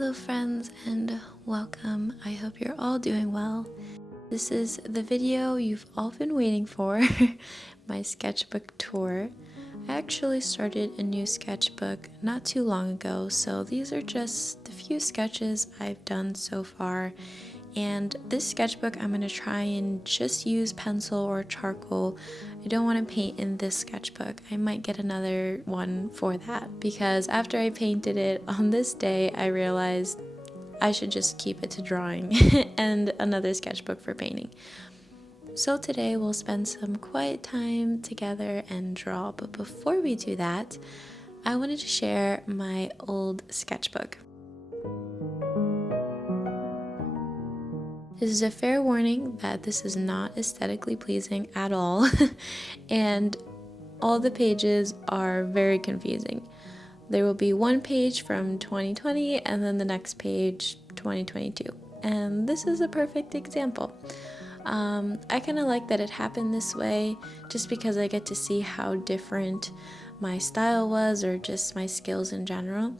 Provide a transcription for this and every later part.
Hello friends and welcome. I hope you're all doing well. This is the video you've all been waiting for, my sketchbook tour. I actually started a new sketchbook not too long ago, so these are just the few sketches I've done so far. And this sketchbook, I'm going to try and just use pencil or charcoal. I don't want to paint in this sketchbook. I might get another one for that because after I painted it on this day, I realized I should just keep it to drawing and another sketchbook for painting. So today we'll spend some quiet time together and draw. But before we do that, I wanted to share my old sketchbook. This is a fair warning that this is not aesthetically pleasing at all, and all the pages are very confusing. There will be one page from 2020 and then the next page 2022, and this is a perfect example. I kind of like that it happened this way just because I get to see how different my style was or just my skills in general.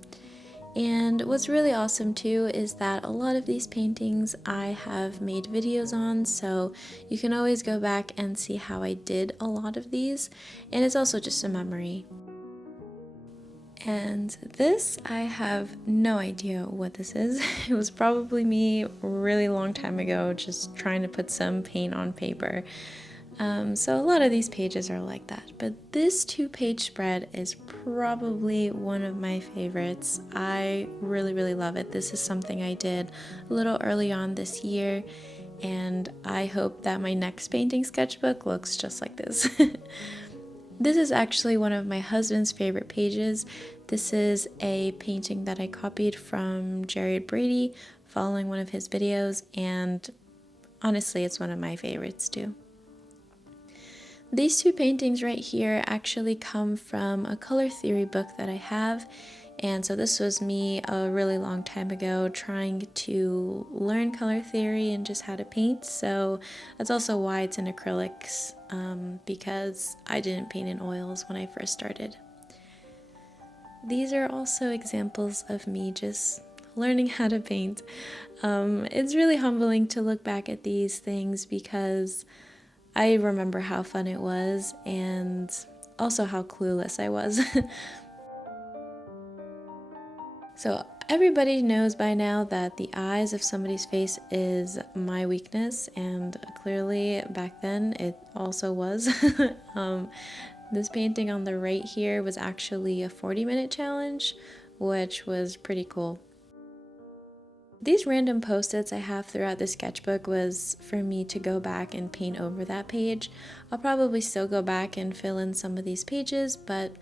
And what's really awesome too is that a lot of these paintings I have made videos on, so you can always go back and see how I did a lot of these, and it's also just a memory. And this, I have no idea what this is. It was probably me a really long time ago just trying to put some paint on paper. So a lot of these pages are like that, but this 2-page spread is probably one of my favorites. I really love it. This is something I did a little early on this year, and I hope that my next painting sketchbook looks just like this. This is actually one of my husband's favorite pages. This is a painting that I copied from Jared Brady following one of his videos, and honestly, it's one of my favorites too. These two paintings right here actually come from a color theory book that I have, and so this was me a really long time ago trying to learn color theory and just how to paint, so that's also why it's in acrylics, because I didn't paint in oils when I first started. These are also examples of me just learning how to paint. It's really humbling to look back at these things because I remember how fun it was and also how clueless I was. So everybody knows by now that the eyes of somebody's face is my weakness, and clearly back then it also was. This painting on the right here was actually a 40-minute challenge, which was pretty cool. These random post-its I have throughout the sketchbook was for me to go back and paint over that page. I'll probably still go back and fill in some of these pages, but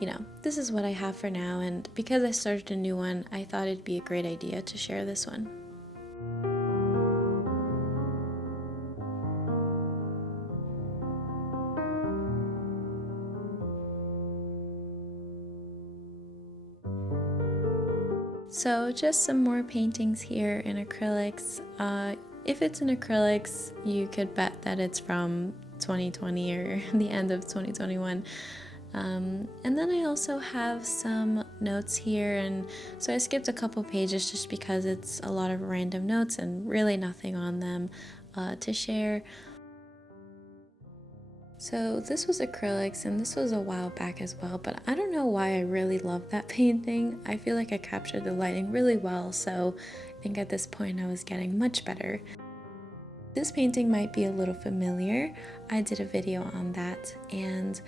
you know, this is what I have for now, and because I started a new one, I thought it'd be a great idea to share this one. So just some more paintings here in acrylics. If it's in acrylics, you could bet that it's from 2020 or the end of 2021. And then I also have some notes here, and so I skipped a couple pages just because it's a lot of random notes and really nothing on them to share. So this was acrylics, and this was a while back as well, but I don't know why I really love that painting. I feel like I captured the lighting really well, so I think at this point I was getting much better. This painting might be a little familiar. I did a video on that, and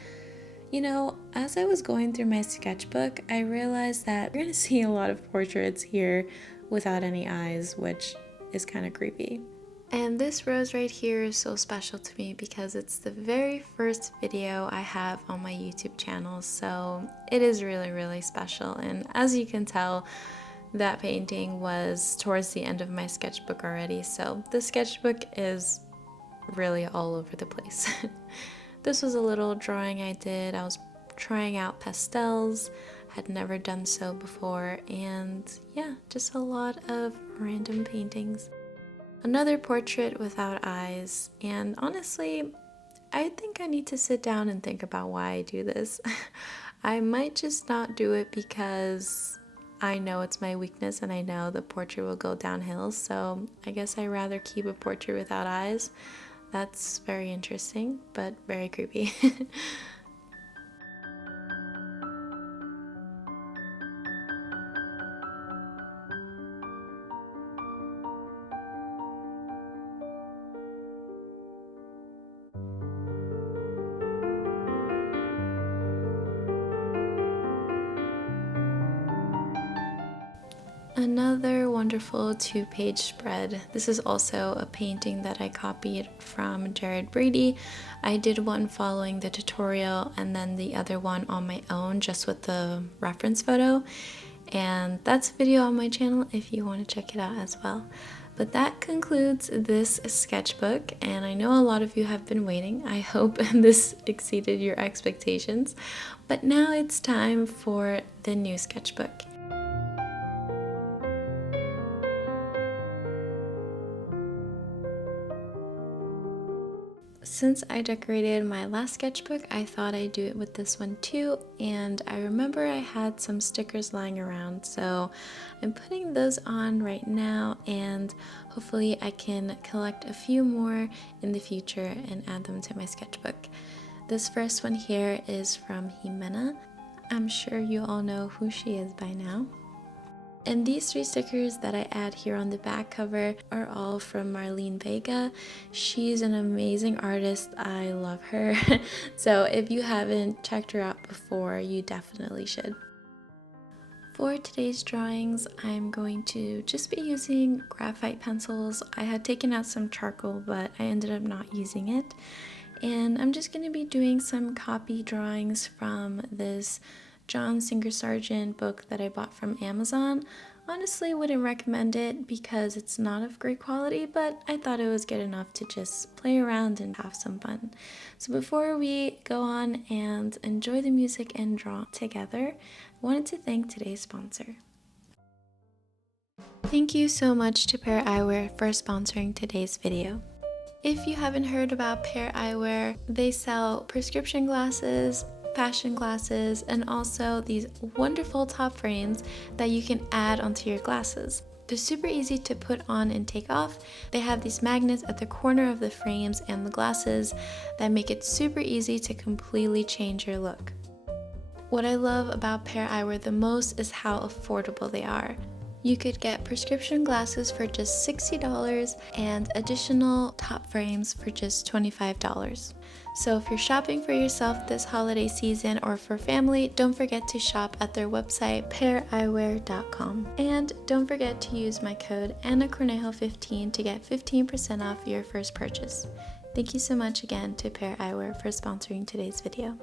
you know, as I was going through my sketchbook, I realized that you're gonna see a lot of portraits here without any eyes, which is kind of creepy. And this rose right here is so special to me because it's the very first video I have on my YouTube channel, so it is really special. And as you can tell, that painting was towards the end of my sketchbook already, so the sketchbook is really all over the place. This was a little drawing I did. I was trying out pastels, had never done so before, and yeah, just a lot of random paintings. Another portrait without eyes, and honestly, I think I need to sit down and think about why I do this. I might just not do it because I know it's my weakness and I know the portrait will go downhill, so I guess I'd rather keep a portrait without eyes. That's very interesting, but very creepy. Another wonderful 2-page spread. This is also a painting that I copied from Jared Brady. I did one following the tutorial and then the other one on my own just with the reference photo. And that's a video on my channel if you want to check it out as well. But that concludes this sketchbook, and I know a lot of you have been waiting. I hope this exceeded your expectations. But now it's time for the new sketchbook. Since I decorated my last sketchbook, I thought I'd do it with this one too, and I remember I had some stickers lying around, so I'm putting those on right now, and hopefully I can collect a few more in the future and add them to my sketchbook. This first one here is from Jimena. I'm sure you all know who she is by now. And these 3 stickers that I add here on the back cover are all from Marlene Vega. She's an amazing artist. I love her. So if you haven't checked her out before, you definitely should. For today's drawings, I'm going to just be using graphite pencils. I had taken out some charcoal, but I ended up not using it. And I'm just going to be doing some copy drawings from this John Singer Sargent book that I bought from Amazon. Honestly, wouldn't recommend it because it's not of great quality, but I thought it was good enough to just play around and have some fun. So before we go on and enjoy the music and draw together, I wanted to thank today's sponsor. Thank you so much to Pair Eyewear for sponsoring today's video. If you haven't heard about Pair Eyewear, they sell prescription glasses, fashion glasses, and also these wonderful top frames that you can add onto your glasses. They're super easy to put on and take off. They have these magnets at the corner of the frames and the glasses that make it super easy to completely change your look. What I love about Pair Eyewear the most is how affordable they are. You could get prescription glasses for just $60 and additional top frames for just $25. So if you're shopping for yourself this holiday season or for family, don't forget to shop at their website, paireyewear.com. And don't forget to use my code AnnaCornejo15 to get 15% off your first purchase. Thank you so much again to Pair Eyewear for sponsoring today's video.